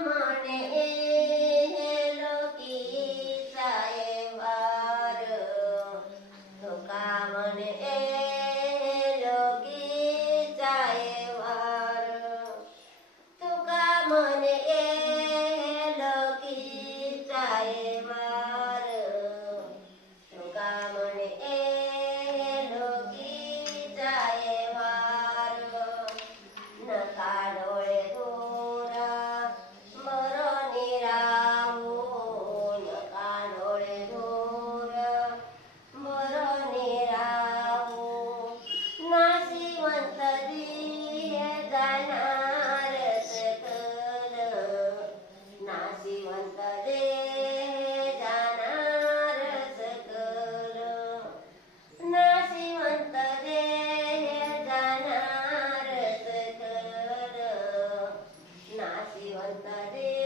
म्हणे लोकीचा वार, तुका म्हणे लोकीचा वार, तुका म्हणे लोकीचा वार, तुका म्हणे लोकीचा वार. नका डोळे दूर मरोनी राहू, नका डोळे दूर मरोनी राहू. नाशिवंत दिये जाणार सकल, नाशिवंत देह जाणार सकल, नाशिवंत देह जाणार सकल, नाशिवंत देह